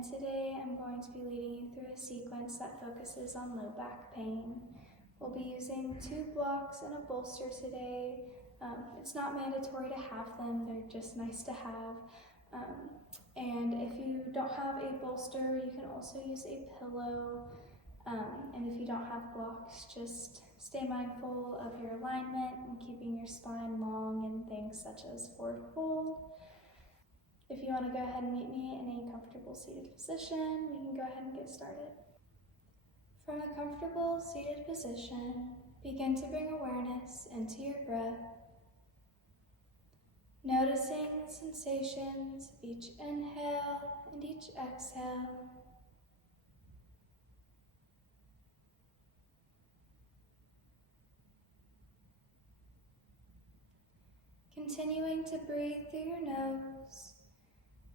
and today I'm going to be leading you through a sequence that focuses on low back pain. We'll be using 2 blocks and a bolster today. It's not mandatory to have them, they're just nice to have. And if you don't have a bolster, you can also use a pillow. And if you don't have blocks, just stay mindful of your alignment and keeping your spine long and things such as forward fold. If you want to go ahead and meet me in a comfortable seated position, we can go ahead and get started. From a comfortable seated position, begin to bring awareness into your breath, noticing the sensations of each inhale and each exhale. Continuing to breathe through your nose,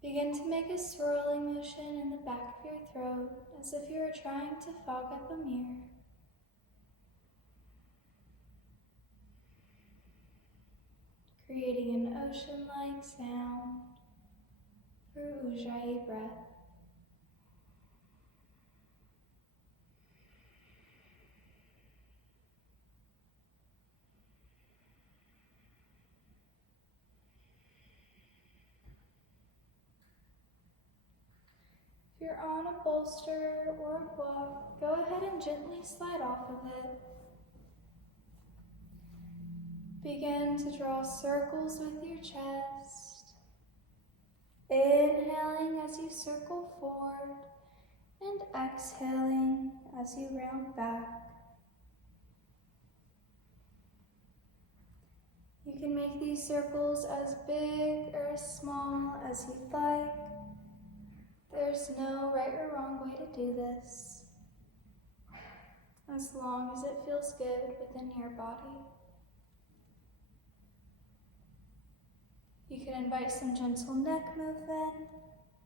begin to make a swirling motion in the back of your throat as if you were trying to fog up a mirror. Creating an ocean-like sound for Ujjayi breath. If you're on a bolster or a block, go ahead and gently slide off of it. Begin to draw circles with your chest, inhaling as you circle forward and exhaling as you round back. You can make these circles as big or as small as you'd like. There's no right or wrong way to do this, as long as it feels good within your body. You can invite some gentle neck movement,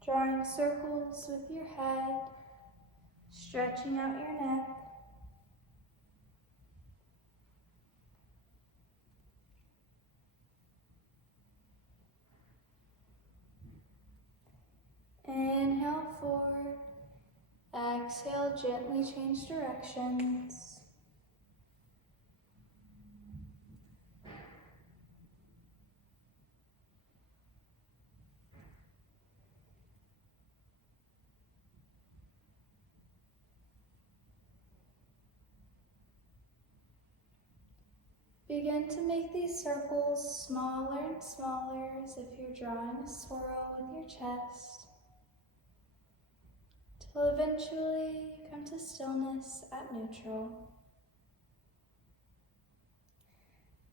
drawing circles with your head, stretching out your neck. Inhale forward, exhale, gently change directions. Begin to make these circles smaller and smaller as if you're drawing a swirl with your chest, till eventually you come to stillness at neutral.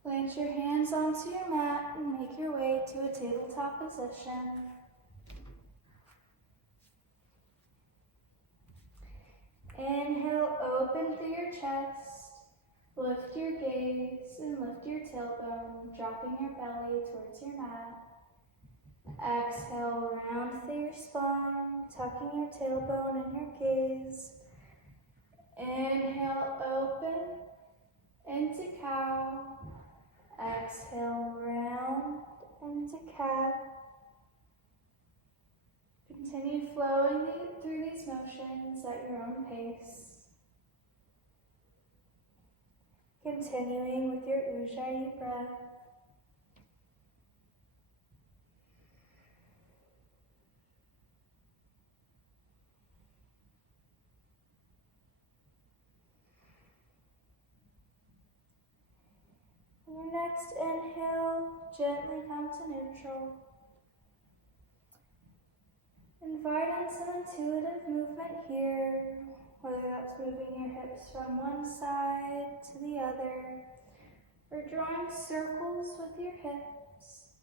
Plant your hands onto your mat and make your way to a tabletop position. Inhale, open through your chest. Lift your gaze and lift your tailbone, dropping your belly towards your mat. Exhale, round through your spine, tucking your tailbone and your gaze. Inhale, open into cow. Exhale, round into cat. Continue flowing through these motions at your own pace. Continuing with your Ujjayi breath. On your next inhale, gently come to neutral. Inviting some intuitive movement here, whether that's moving your hips from one side to the other, or drawing circles with your hips.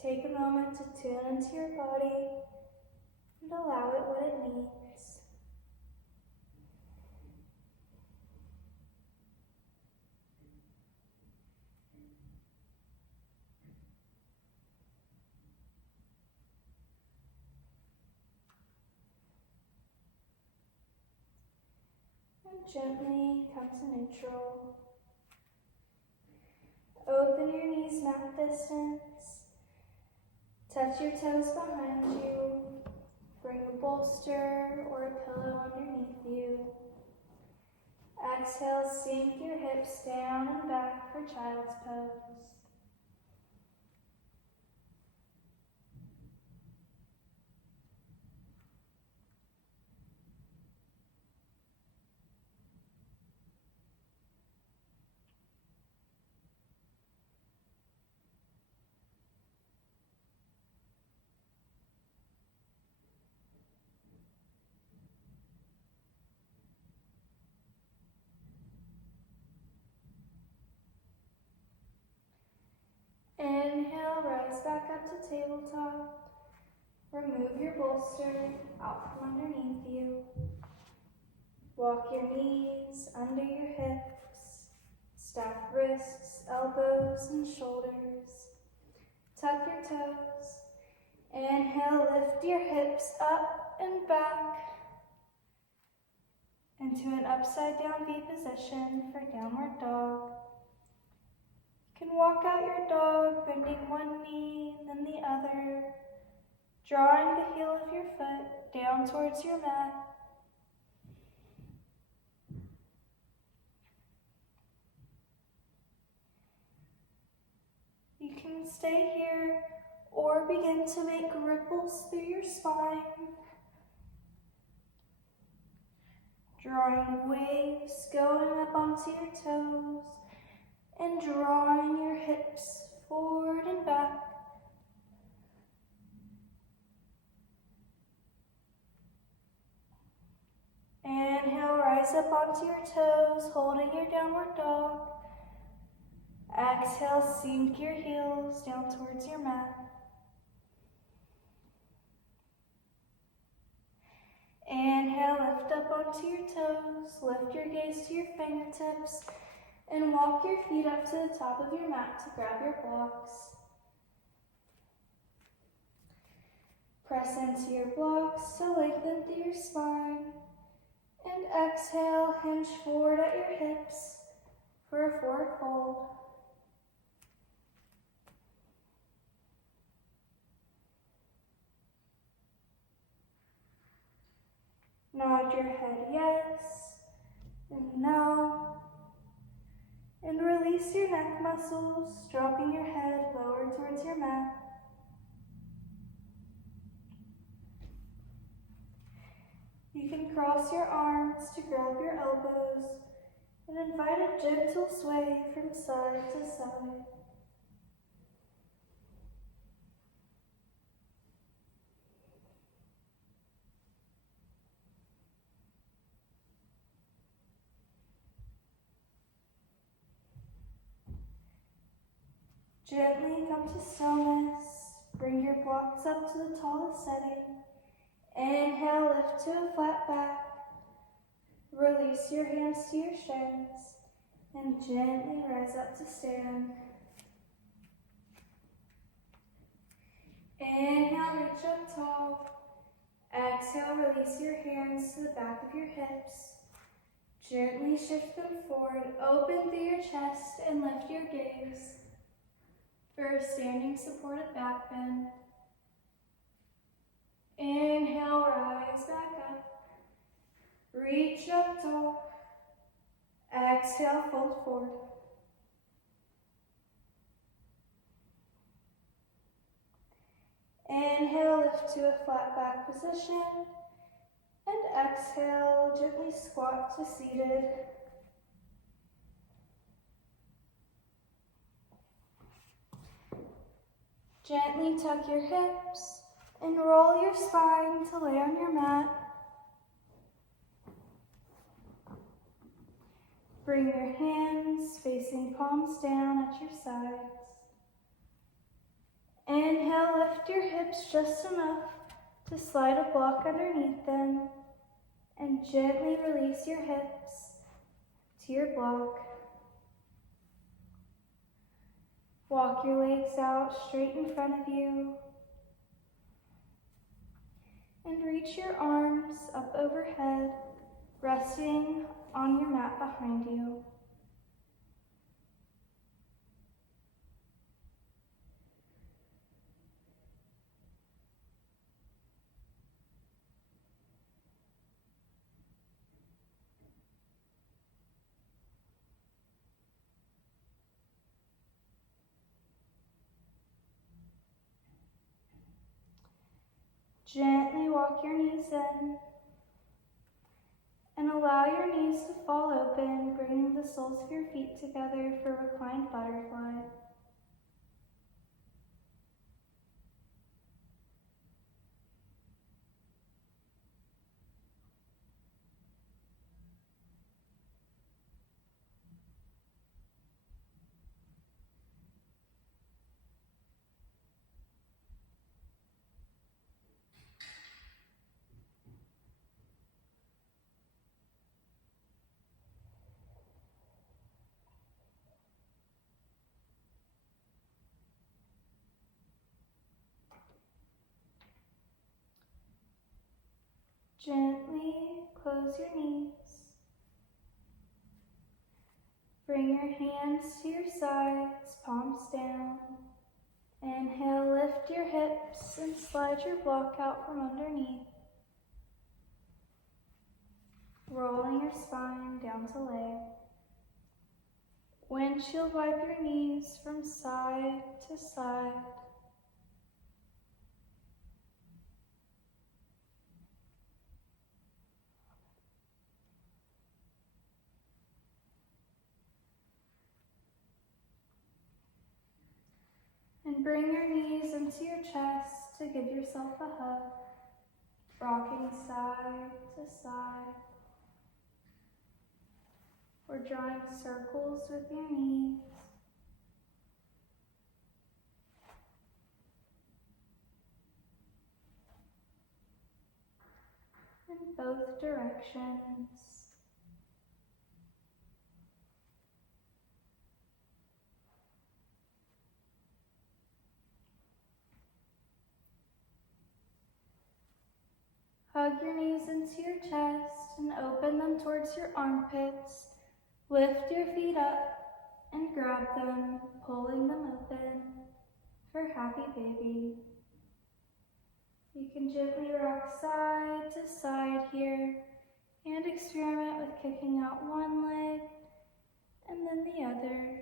Take a moment to tune into your body and allow it what it needs. And gently come to neutral. Open your knees mat distance Touch your toes behind you. Bring a bolster or a pillow underneath you. Exhale, sink your hips down and back for child's pose. Inhale, rise back up to tabletop. Remove your bolster out from underneath you. Walk your knees under your hips. Stack wrists, elbows, and shoulders. Tuck your toes. Inhale, lift your hips up and back into an upside down V position for downward dog. You can walk out your dog, bending one knee, then the other, drawing the heel of your foot down towards your mat. You can stay here or begin to make ripples through your spine, drawing waves going up onto your toes and drawing your hips forward and back. Inhale, rise up onto your toes, holding your downward dog. Exhale, sink your heels down towards your mat. Inhale, lift up onto your toes, lift your gaze to your fingertips, and walk your feet up to the top of your mat to grab your blocks. Press into your blocks to lengthen through your spine. And exhale, hinge forward at your hips for a forward fold. Nod your head yes and no. And release your neck muscles, dropping your head lower towards your mat. You can cross your arms to grab your elbows and invite a gentle sway from side to side. Gently come to stillness. Bring your blocks up to the tallest setting. Inhale, lift to a flat back. Release your hands to your shins and gently rise up to stand. Inhale, reach up tall. Exhale, release your hands to the back of your hips. Gently shift them forward, open through your chest and lift your gaze for a standing supported back bend. Inhale, rise back up. Reach up tall. Exhale, fold forward. Inhale, lift to a flat back position. And exhale, gently squat to seated. Gently tuck your hips and roll your spine to lay on your mat. Bring your hands facing palms down at your sides. Inhale, lift your hips just enough to slide a block underneath them and gently release your hips to your block. Walk your legs out straight in front of you and reach your arms up overhead, resting on your mat behind you. Gently walk your knees in and allow your knees to fall open, bringing the soles of your feet together for reclined butterfly. Gently close your knees. Bring your hands to your sides, palms down. Inhale, lift your hips and slide your block out from underneath. Rolling your spine down to lay. Windshield wipe your knees from side to side. And bring your knees into your chest to give yourself a hug, rocking side to side, or drawing circles with your knees. In both directions. Hug your knees into your chest and open them towards your armpits. Lift your feet up and grab them, pulling them open for happy baby. You can gently rock side to side here and experiment with kicking out one leg and then the other.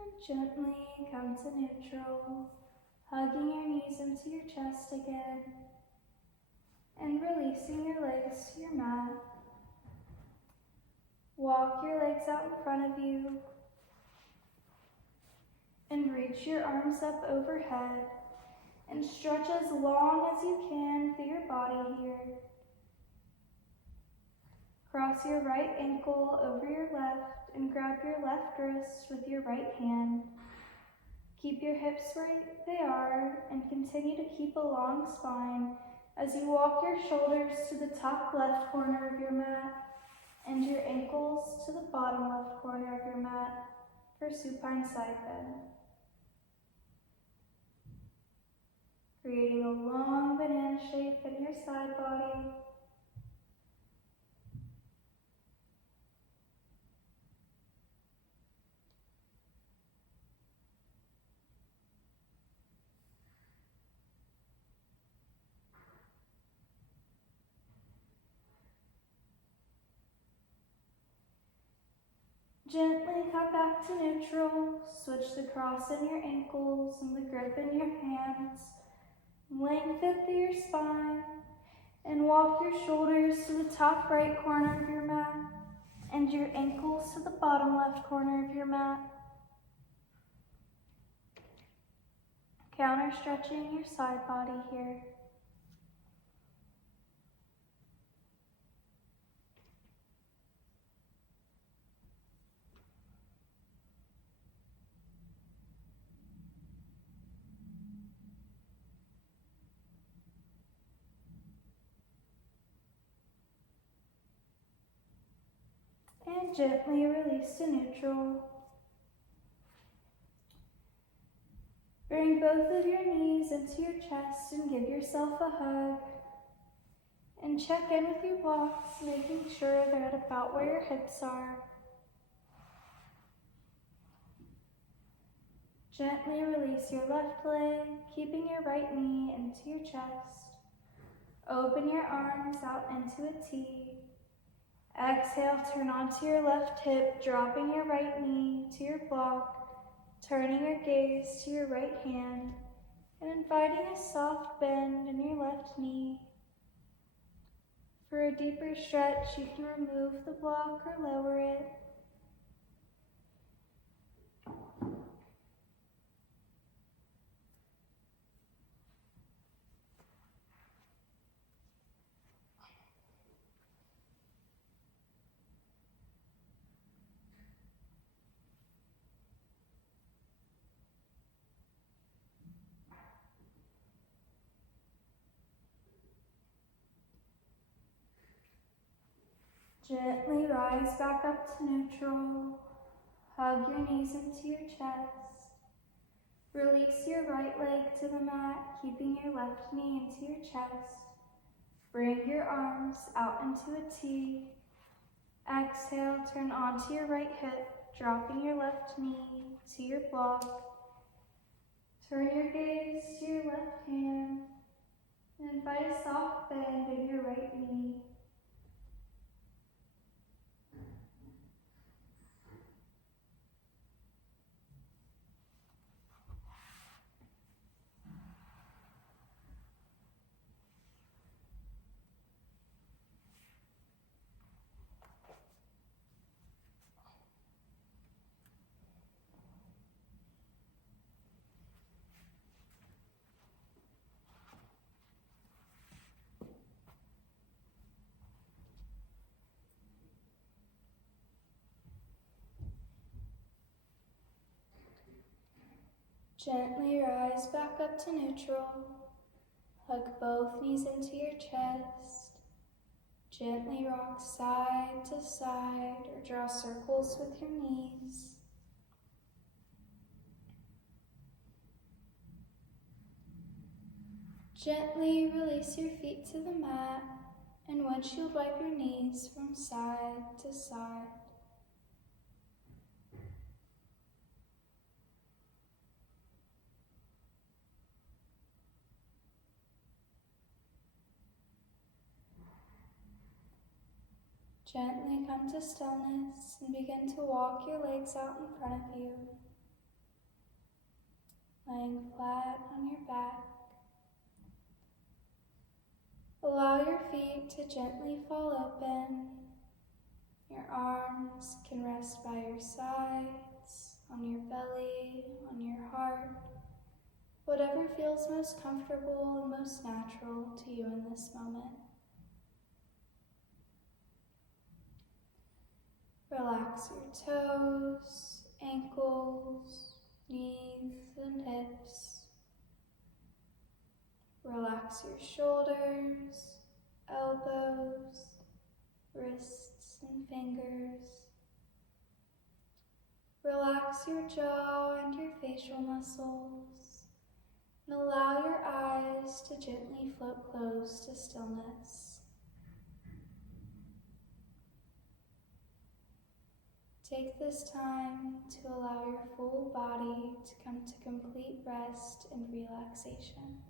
And gently come to neutral, hugging your knees into your chest again and releasing your legs to your mat. Walk your legs out in front of you and reach your arms up overhead and stretch as long as you can through your body here. Cross your right ankle over your left and grab your left wrist with your right hand. Keep your hips where they are and continue to keep a long spine as you walk your shoulders to the top left corner of your mat and your ankles to the bottom left corner of your mat for supine side bend. Creating a long banana shape in your side body. Gently come back to neutral. Switch the cross in your ankles and the grip in your hands. Lengthen through your spine and walk your shoulders to the top right corner of your mat and your ankles to the bottom left corner of your mat. Counter stretching your side body here. And gently release to neutral. Bring both of your knees into your chest and give yourself a hug. And check in with your blocks, making sure they're at about where your hips are. Gently release your left leg, keeping your right knee into your chest. Open your arms out into a T. Exhale, turn onto your left hip, dropping your right knee to your block, turning your gaze to your right hand, and inviting a soft bend in your left knee. For a deeper stretch, you can remove the block or lower it. Gently rise back up to neutral. Hug your knees into your chest. Release your right leg to the mat, keeping your left knee into your chest. Bring your arms out into a T. Exhale, turn onto your right hip, dropping your left knee to your block. Turn your gaze to your left hand and invite a soft bend in your right knee. Gently rise back up to neutral. Hug both knees into your chest. Gently rock side to side or draw circles with your knees. Gently release your feet to the mat and windshield wipe your knees from side to side. Gently come to stillness and begin to walk your legs out in front of you, laying flat on your back. Allow your feet to gently fall open. Your arms can rest by your sides, on your belly, on your heart, whatever feels most comfortable and most natural to you in this moment. Relax your toes, ankles, knees, and hips. Relax your shoulders, elbows, wrists, and fingers. Relax your jaw and your facial muscles, and allow your eyes to gently float close to stillness. Take this time to allow your full body to come to complete rest and relaxation.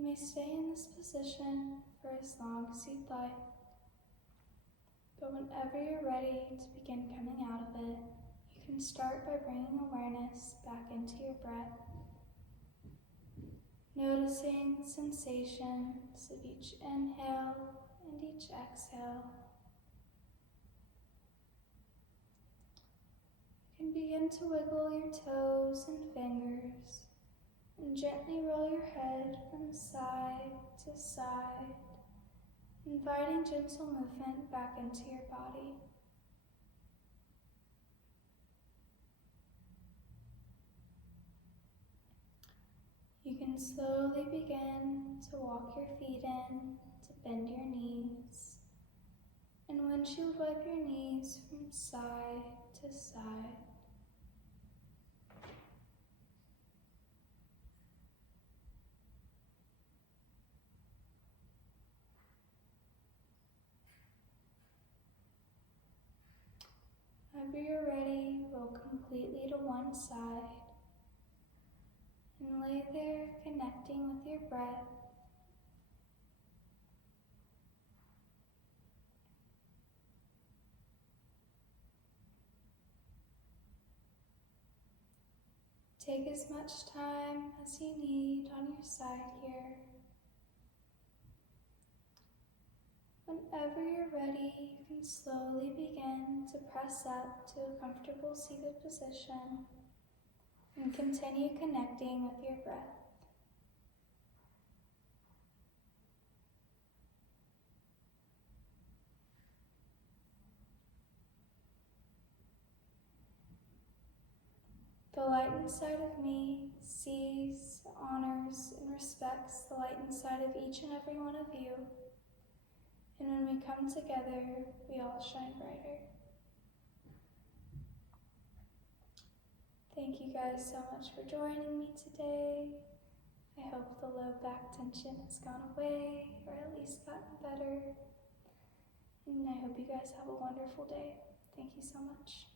You may stay in this position for as long as you'd like, but whenever you're ready to begin coming out of it, you can start by bringing awareness back into your breath, noticing the sensations of each inhale and each exhale. You can begin to wiggle your toes and fingers and gently roll your head from side to side, inviting gentle movement back into your body. You can slowly begin to walk your feet in, to bend your knees, and windshield wipe your knees from side to side. Whenever you're ready, roll completely to one side and lay there connecting with your breath. Take as much time as you need on your side here. Whenever you're ready, you can slowly begin to press up to a comfortable seated position and continue connecting with your breath. The light inside of me sees, honors, and respects the light inside of each and every one of you. And when we come together, we all shine brighter. Thank you guys so much for joining me today. I hope the low back tension has gone away, or at least gotten better. And I hope you guys have a wonderful day. Thank you so much.